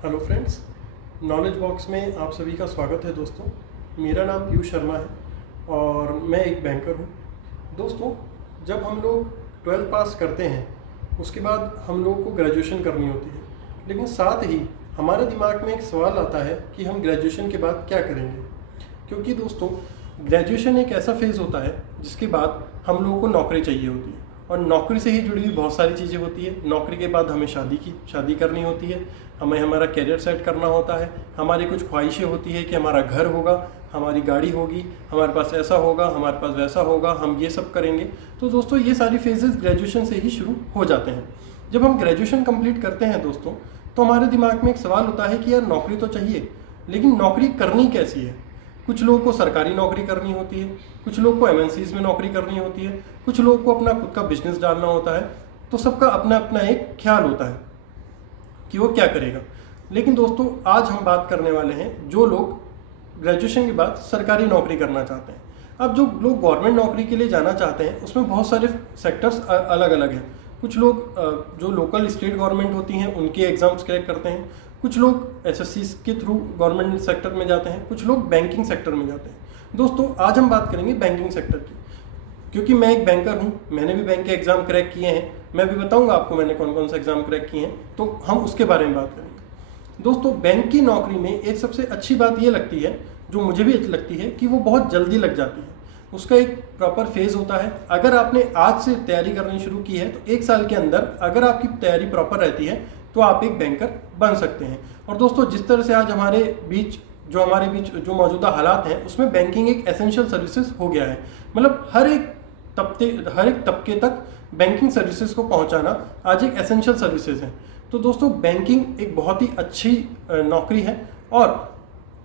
Hello friends, knowledge box में आप सभी का स्वागत है। दोस्तों, मेरा नाम पीयूष शर्मा है और मैं एक बैंकर हूँ। दोस्तों, जब हम लोग 12th पास करते हैं उसके बाद हम लोग को ग्रेजुएशन करनी होती है, लेकिन साथ ही हमारे दिमाग में एक सवाल आता है कि हम ग्रेजुएशन के बाद क्या करेंगे। क्योंकि दोस्तों, ग्रेजुएशन एक ऐसा फेज़ होता है जिसके बाद हम लोगों को नौकरी चाहिए होती है और नौकरी से ही जुड़ी हुई बहुत सारी चीज़ें होती है। नौकरी के बाद हमें शादी करनी होती है, हमें हमारा करियर सेट करना होता है, हमारी कुछ ख्वाहिशें होती है कि हमारा घर होगा, हमारी गाड़ी होगी, हमारे पास ऐसा होगा, हमारे पास वैसा होगा, हम ये सब करेंगे। तो दोस्तों, ये सारी फेजेस ग्रेजुएशन से ही शुरू हो जाते हैं। जब हम ग्रेजुएशन कंप्लीट करते हैं दोस्तों, तो हमारे दिमाग में एक सवाल होता है कि यार नौकरी तो चाहिए, लेकिन नौकरी करनी कैसी है। कुछ लोगों को सरकारी नौकरी करनी होती है, कुछ लोग को एमएनसीज में नौकरी करनी होती है, कुछ लोगों को अपना खुद का बिजनेस डालना होता है। तो सबका अपना अपना एक ख्याल होता है कि वो क्या करेगा। लेकिन दोस्तों, आज हम बात करने वाले हैं जो लोग ग्रेजुएशन के बाद सरकारी नौकरी करना चाहते हैं। अब जो लोग गवर्नमेंट नौकरी के लिए जाना चाहते हैं उसमें बहुत सारे सेक्टर्स अलग अलग हैं। कुछ लोग जो लोकल स्टेट गवर्नमेंट होती हैं उनके एग्जाम्स क्रैक करते हैं, कुछ लोग एसएससी के थ्रू गवर्नमेंट सेक्टर में जाते हैं, कुछ लोग बैंकिंग सेक्टर में जाते हैं। दोस्तों, आज हम बात करेंगे बैंकिंग सेक्टर की, क्योंकि मैं एक बैंकर हूं, मैंने भी बैंक के एग्जाम क्रैक किए हैं। मैं भी बताऊंगा आपको मैंने कौन कौन से एग्जाम क्रैक किए हैं, तो हम उसके बारे में बात करेंगे। दोस्तों, बैंक की नौकरी में एक सबसे अच्छी बात ये लगती है, जो मुझे भी अच्छी लगती है, कि वो बहुत जल्दी लग जाती है। उसका एक प्रॉपर फेज होता है। अगर आपने आज से तैयारी करनी शुरू की है तो 1 साल के अंदर अगर आपकी तैयारी प्रॉपर रहती है तो आप एक बैंकर बन सकते हैं। और दोस्तों, जिस तरह से आज हमारे बीच जो मौजूदा हालात हैं उसमें बैंकिंग एक एसेंशियल सर्विसेज हो गया है। मतलब हर एक तबके तक बैंकिंग सर्विसेज को पहुंचाना आज एक एसेंशियल सर्विसेज है। तो दोस्तों, बैंकिंग एक बहुत ही अच्छी नौकरी है और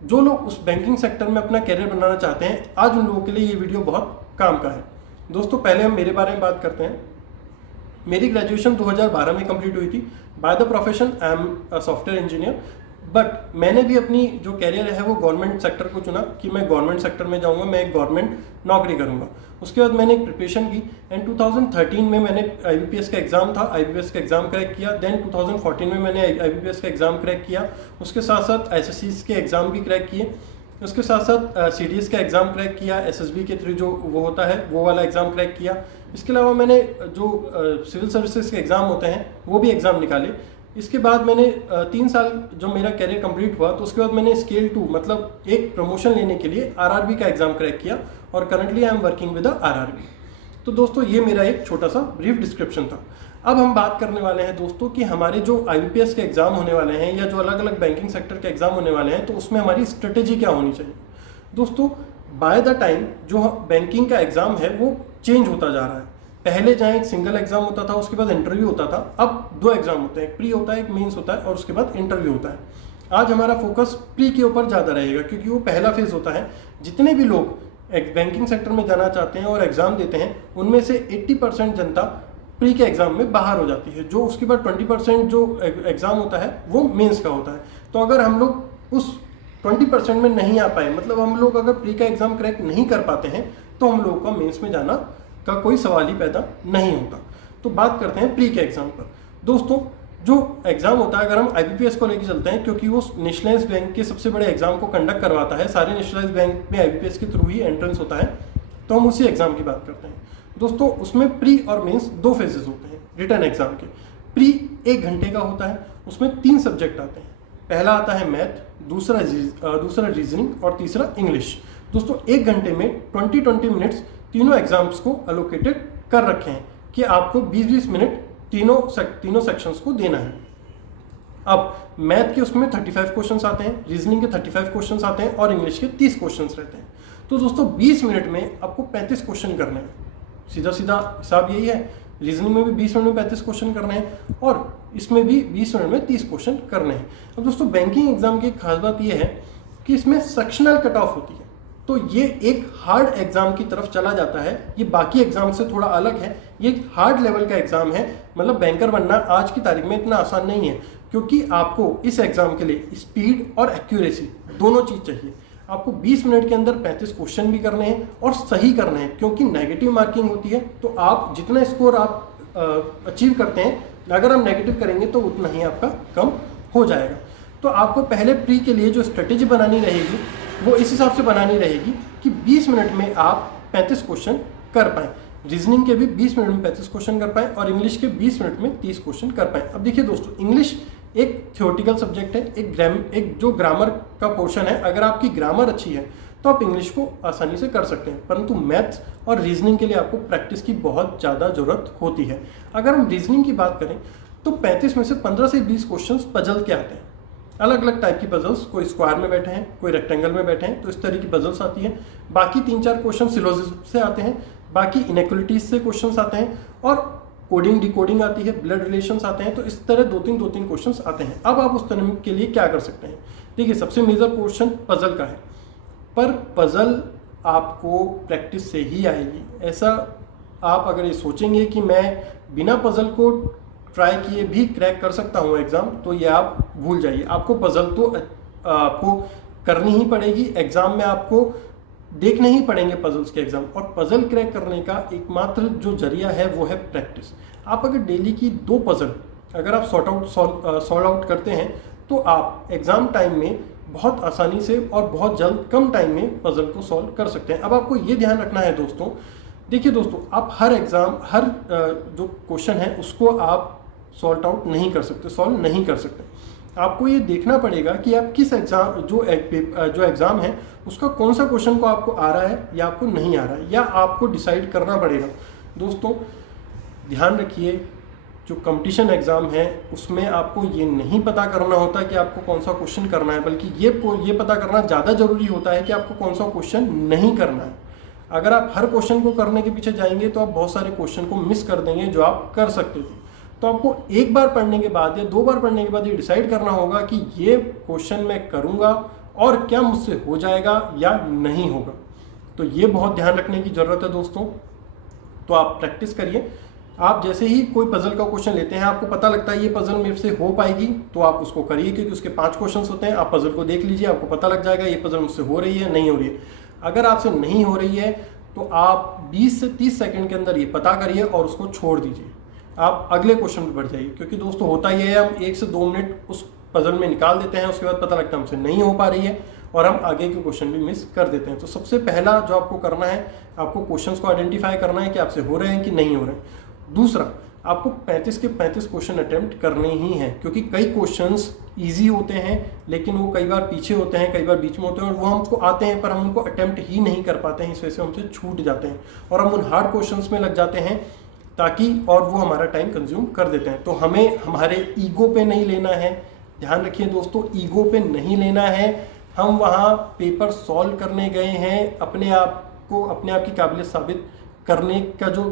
जो लोग उस बैंकिंग सेक्टर में अपना करियर बनाना चाहते हैं, आज उन लोगों के लिए ये वीडियो बहुत काम का है। दोस्तों, पहले हम मेरे बारे में बात करते हैं। मेरी ग्रेजुएशन 2012 में कंप्लीट हुई थी। By the profession I am a software engineer, but मैंने भी अपनी जो कैरियर है वो गवर्नमेंट सेक्टर को चुना कि मैं गवर्नमेंट सेक्टर में जाऊंगा, मैं एक गवर्नमेंट नौकरी करूंगा। उसके बाद मैंने एक प्रिपरेशन की एंड 2013 में मैंने आईबीपीएस का एग्जाम था, आईबीपीएस का एग्जाम क्रैक किया। देन 2014 में मैंने आईबीपीएस का एग्जाम क्रैक किया। उसके साथ साथ एसएससी के एग्जाम भी क्रैक किए। उसके साथ साथ सीडीएस का एग्जाम क्रैक किया, एसएसबी के थ्रू जो वो होता है वो वाला एग्जाम क्रैक किया। इसके अलावा मैंने जो सिविल सर्विसेज के एग्जाम होते हैं वो भी एग्जाम निकाले। इसके बाद मैंने 3 साल जो मेरा कैरियर कंप्लीट हुआ तो उसके बाद मैंने स्केल 2 मतलब एक प्रमोशन लेने के लिए आरआरबी का एग्जाम क्रैक किया और currently I am working with RRB. तो दोस्तों, ये मेरा एक छोटा सा ब्रीफ डिस्क्रिप्शन था। अब हम बात करने वाले हैं दोस्तों कि हमारे जो आईबीपीएस के एग्जाम होने वाले हैं या जो अलग अलग बैंकिंग सेक्टर के एग्जाम होने वाले हैं तो उसमें हमारी स्ट्रेटेजी क्या होनी चाहिए। दोस्तों, बाय द टाइम जो बैंकिंग का एग्जाम है वो चेंज होता जा रहा है। पहले जहाँ एक सिंगल एग्जाम होता था उसके बाद इंटरव्यू होता था, अब 2 एग्जाम होते हैं, एक प्री होता है, एक मेंस होता है और उसके बाद इंटरव्यू होता है। आज हमारा फोकस प्री के ऊपर ज़्यादा रहेगा क्योंकि वो पहला फेज होता है। जितने भी लोग बैंकिंग सेक्टर में जाना चाहते हैं और एग्जाम देते हैं उनमें से 80% जनता प्री के एग्जाम में बाहर हो जाती है। जो उसके बाद 20% जो एग्जाम होता है वो मेंस का होता है। तो अगर हम लोग उस 20% में नहीं आ पाए, मतलब हम लोग अगर प्री का एग्जाम क्रैक नहीं कर पाते हैं तो हम लोगों का मेंस में जाना का कोई सवाल ही पैदा नहीं होता। तो बात करते हैं प्री के एग्जाम पर। दोस्तों, जो एग्जाम होता है, अगर हम आईबीपीएस को लेकर चलते हैं क्योंकि वो नेशनलाइज्ड बैंक के सबसे बड़े एग्जाम को कंडक्ट करवाता है, सारे नेशनलाइज्ड बैंक में आईबीपीएस के थ्रू ही एंट्रेंस होता है, तो हम उसी एग्जाम की बात करते हैं। दोस्तों, उसमें प्री और मेंस 2 फेजेस होते हैं रिटन एग्जाम के। प्री 1 घंटे का होता है, उसमें 3 सब्जेक्ट आते हैं। पहला आता है मैथ, दूसरा रीजनिंग और तीसरा इंग्लिश। दोस्तों, 1 घंटे में 20 मिनट्स तीनों एग्जाम्स को अलोकेटेड कर रखे हैं कि आपको 20-20 मिनट तीनों सेक्शंस को देना है। अब मैथ के उसमें 35 क्वेश्चंस आते हैं, रीजनिंग के 35 क्वेश्चंस आते हैं और इंग्लिश के 30 क्वेश्चंस रहते हैं। तो दोस्तों, 20 मिनट में आपको 35 क्वेश्चन करने हैं। सीधा सीधा हिसाब यही है। रीजनिंग में भी 20 मिनट में 35 क्वेश्चन करने हैं और इसमें भी 20 मिनट में 30 क्वेश्चन करने हैं। अब दोस्तों, बैंकिंग एग्जाम की खास बात यह है कि इसमें सेक्शनल कट ऑफ होती है, तो ये एक हार्ड एग्जाम की तरफ चला जाता है। ये बाकी एग्जाम से थोड़ा अलग है, ये एक हार्ड लेवल का एग्जाम है। मतलब बैंकर बनना आज की तारीख में इतना आसान नहीं है क्योंकि आपको इस एग्जाम के लिए स्पीड और एक्यूरेसी दोनों चीज चाहिए। आपको 20 मिनट के अंदर 35 क्वेश्चन भी करने हैं और सही करने हैं, क्योंकि नेगेटिव मार्किंग होती है। तो आप जितना स्कोर आप अचीव करते हैं, अगर हम नेगेटिव करेंगे तो उतना ही आपका कम हो जाएगा। तो आपको पहले प्री के लिए जो स्ट्रेटेजी बनानी रहेगी वो इस हिसाब से बनानी रहेगी कि 20 मिनट में आप 35 क्वेश्चन कर पाएँ। रीजनिंग के भी 20 मिनट में 35 क्वेश्चन कर पाएँ और इंग्लिश के 20 मिनट में 30 क्वेश्चन कर पाएँ। अब देखिए दोस्तों, इंग्लिश एक थ्योरेटिकल सब्जेक्ट है, एक जो ग्रामर का पोर्शन है, अगर आपकी ग्रामर अच्छी है तो आप इंग्लिश को आसानी से कर सकते हैं, परंतु मैथ्स और रीजनिंग के लिए आपको प्रैक्टिस की बहुत ज़्यादा ज़रूरत होती है। अगर हम रीजनिंग की बात करें तो 35 में से 15 से 20 क्वेश्चंस पजल के आते हैं। अलग अलग टाइप की पजल्स, कोई स्क्वायर में बैठे हैं, कोई रेक्टेंगल में बैठे हैं, तो इस तरह की पजल्स आती हैं। बाकी 3-4 क्वेश्चन सिलोजिज्म से आते हैं, बाकी इनइक्वलिटीज से क्वेश्चंस आते हैं और कोडिंग डिकोडिंग आती है, ब्लड रिलेशंस आते हैं। तो इस तरह 2-3 क्वेश्चंस आते हैं। अब आप उस तरह के लिए क्या कर सकते हैं? देखिए, सबसे मेजर पोर्शन पजल का है, पर पजल आपको प्रैक्टिस से ही आएगी। ऐसा आप अगर ये सोचेंगे कि मैं बिना पजल को ट्राई किए भी क्रैक कर सकता हूँ एग्ज़ाम, तो ये आप भूल जाइए। आपको पजल तो आपको करनी ही पड़ेगी। एग्ज़ाम में आपको देखने ही पड़ेंगे पजल्स के एग्ज़ाम, और पजल क्रैक करने का एकमात्र जो जरिया है वो है प्रैक्टिस। आप अगर डेली की 2 पजल अगर आप सॉल्व आउट करते हैं तो आप एग्ज़ाम टाइम में बहुत आसानी से और बहुत जल्द कम टाइम में पजल को सॉल्व कर सकते हैं। अब आपको ये ध्यान रखना है दोस्तों, देखिए दोस्तों, आप हर जो क्वेश्चन है उसको आप सॉल्व आउट नहीं कर सकते, सॉल्व नहीं कर सकते। आपको ये देखना पड़ेगा कि आप किस एग्ज़ाम जो एग्ज़ाम है उसका कौन सा क्वेश्चन को आपको आ रहा है या आपको नहीं आ रहा है, या आपको डिसाइड करना पड़ेगा। दोस्तों ध्यान रखिए, जो कंपटीशन एग्ज़ाम है उसमें आपको ये नहीं पता करना होता कि आपको कौन सा क्वेश्चन करना है, बल्कि ये पता करना ज़्यादा ज़रूरी होता है कि आपको कौन सा क्वेश्चन नहीं करना है। अगर आप हर क्वेश्चन को करने के पीछे जाएंगे तो आप बहुत सारे क्वेश्चन को मिस कर देंगे जो आप कर सकते थे। तो आपको एक बार पढ़ने के बाद या 2 बार पढ़ने के बाद ये डिसाइड करना होगा कि ये क्वेश्चन मैं करूँगा और क्या मुझसे हो जाएगा या नहीं होगा। तो ये बहुत ध्यान रखने की ज़रूरत है दोस्तों। तो आप प्रैक्टिस करिए। आप जैसे ही कोई पजल का क्वेश्चन लेते हैं, आपको पता लगता है ये पजल मेरे से हो पाएगी, तो आप उसको करिए, क्योंकि उसके 5 क्वेश्चंस होते हैं। आप पजल को देख लीजिए, आपको पता लग जाएगा ये पजल मुझसे हो रही है नहीं हो रही है। अगर आपसे नहीं हो रही है तो आप 20 से 30 सेकंड के अंदर ये पता करिए और उसको छोड़ दीजिए। आप अगले क्वेश्चन पर बढ़ जाइए, क्योंकि दोस्तों होता ये है, हम 1 से 2 मिनट उस पजल में निकाल देते हैं, उसके बाद पता लगता है हमसे नहीं हो पा रही है और हम आगे के क्वेश्चन भी मिस कर देते हैं। तो सबसे पहला जो आपको करना है, आपको क्वेश्चंस को आइडेंटिफाई करना है कि आपसे हो रहे हैं कि नहीं हो रहे हैं। दूसरा, आपको 35 के 35 क्वेश्चन अटेम्प्ट करने ही हैं, क्योंकि कई क्वेश्चंस इजी होते हैं लेकिन वो कई बार पीछे होते हैं, कई बार बीच में होते हैं, और वो हमको आते हैं पर हम उनको अटेम्प्ट ही नहीं कर पाते हैं। इस वजह से हमसे छूट जाते हैं और हम उन हार्ड क्वेश्चंस में लग जाते हैं ताकि, और वो हमारा टाइम कंज्यूम कर देते हैं। तो हमें हमारे ईगो पे नहीं लेना है। ध्यान रखिए दोस्तों, ईगो पे नहीं लेना है। हम वहाँ पेपर सॉल्व करने गए हैं, अपने आप की काबिलियत साबित करने का जो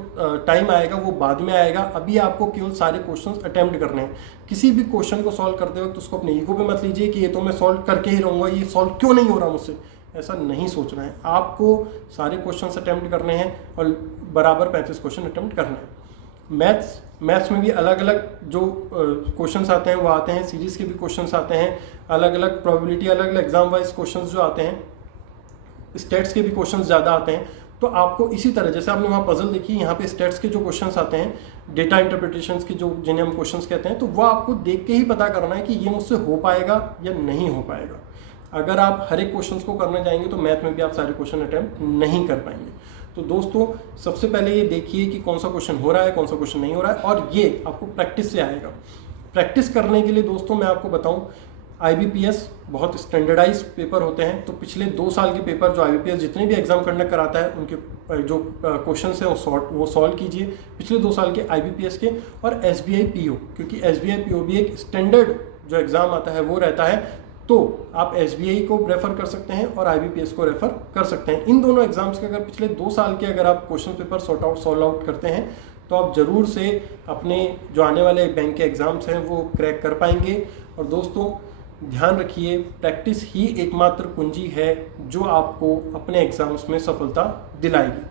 टाइम आएगा वो बाद में आएगा। अभी आपको केवल सारे क्वेश्चंस अटेम्प्ट करने हैं। किसी भी क्वेश्चन को सॉल्व करते वक्त उसको अपने ईगो पे मत लीजिए कि ये तो मैं सॉल्व करके ही रहूँगा, ये सॉल्व क्यों नहीं हो रहा मुझसे। ऐसा नहीं सोचना है। आपको सारे क्वेश्चंस अटेम्प्ट करने हैं और बराबर 35 क्वेश्चन अटेम्प्ट करना है। मैथ्स में भी अलग अलग जो क्वेश्चंस आते हैं वो आते हैं, सीरीज़ के भी क्वेश्चंस आते हैं, अलग अलग प्रोबेबिलिटी, अलग अलग एग्जाम वाइज क्वेश्चंस जो आते हैं, स्टेट्स के भी क्वेश्चंस ज़्यादा आते हैं। तो आपको इसी तरह, जैसे आपने वहाँ पजल देखी, यहाँ पे स्टेट्स के जो क्वेश्चंस आते हैं, डेटा इंटरप्रिटेशंस के जो जिन्हें हम क्वेश्चंस कहते हैं, तो वो आपको देख के ही पता करना है कि ये मुझसे हो पाएगा या नहीं हो पाएगा। अगर आप हर एक क्वेश्चन को करने जाएंगे तो मैथ में भी आप सारे क्वेश्चन अटेम्प्ट नहीं कर पाएंगे। तो दोस्तों सबसे पहले ये देखिए कि कौन सा क्वेश्चन हो रहा है, कौन सा क्वेश्चन नहीं हो रहा है, और ये आपको प्रैक्टिस से आएगा। प्रैक्टिस करने के लिए दोस्तों मैं आपको बताऊं, IBPS बहुत स्टैंडर्डाइज पेपर होते हैं। तो पिछले 2 साल के पेपर जो IBPS जितने भी एग्जाम कंडक्ट कराता है उनके जो क्वेश्चन हैं वो सॉल्व कीजिए, पिछले 2 साल के IBPS के। और SBI PO, क्योंकि SBI PO भी एक स्टैंडर्ड जो एग्ज़ाम आता है वो रहता है, तो आप SBI को रेफ़र कर सकते हैं और IBPS को रेफ़र कर सकते हैं। इन दोनों एग्जाम्स के अगर पिछले 2 साल के अगर आप क्वेश्चन पेपर सॉल्व आउट करते हैं तो आप ज़रूर से अपने जो आने वाले बैंक के एग्ज़ाम्स हैं वो क्रैक कर पाएंगे। और दोस्तों ध्यान रखिए, प्रैक्टिस ही एकमात्र कुंजी है जो आपको अपने एग्ज़ाम्स में सफलता दिलाएगी।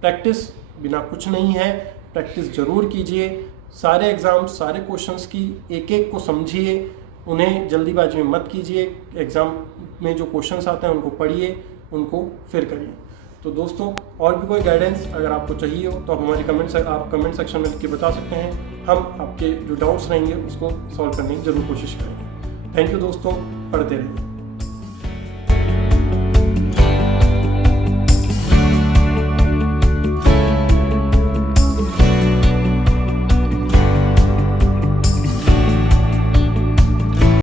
प्रैक्टिस बिना कुछ नहीं है, प्रैक्टिस ज़रूर कीजिए। सारे एग्ज़ाम्स, सारे क्वेश्चंस की एक एक को समझिए, उन्हें जल्दीबाजी में मत कीजिए। एग्ज़ाम में जो क्वेश्चंस आते हैं उनको पढ़िए, उनको फिर करिए। तो दोस्तों और भी कोई गाइडेंस अगर आपको चाहिए हो तो आप हमारे कमेंट सेक्शन में लिख के बता सकते हैं। हम आपके जो डाउट्स रहेंगे उसको सॉल्व करने की ज़रूर कोशिश करेंगे। थैंक यू दोस्तों, पढ़ते रहिए।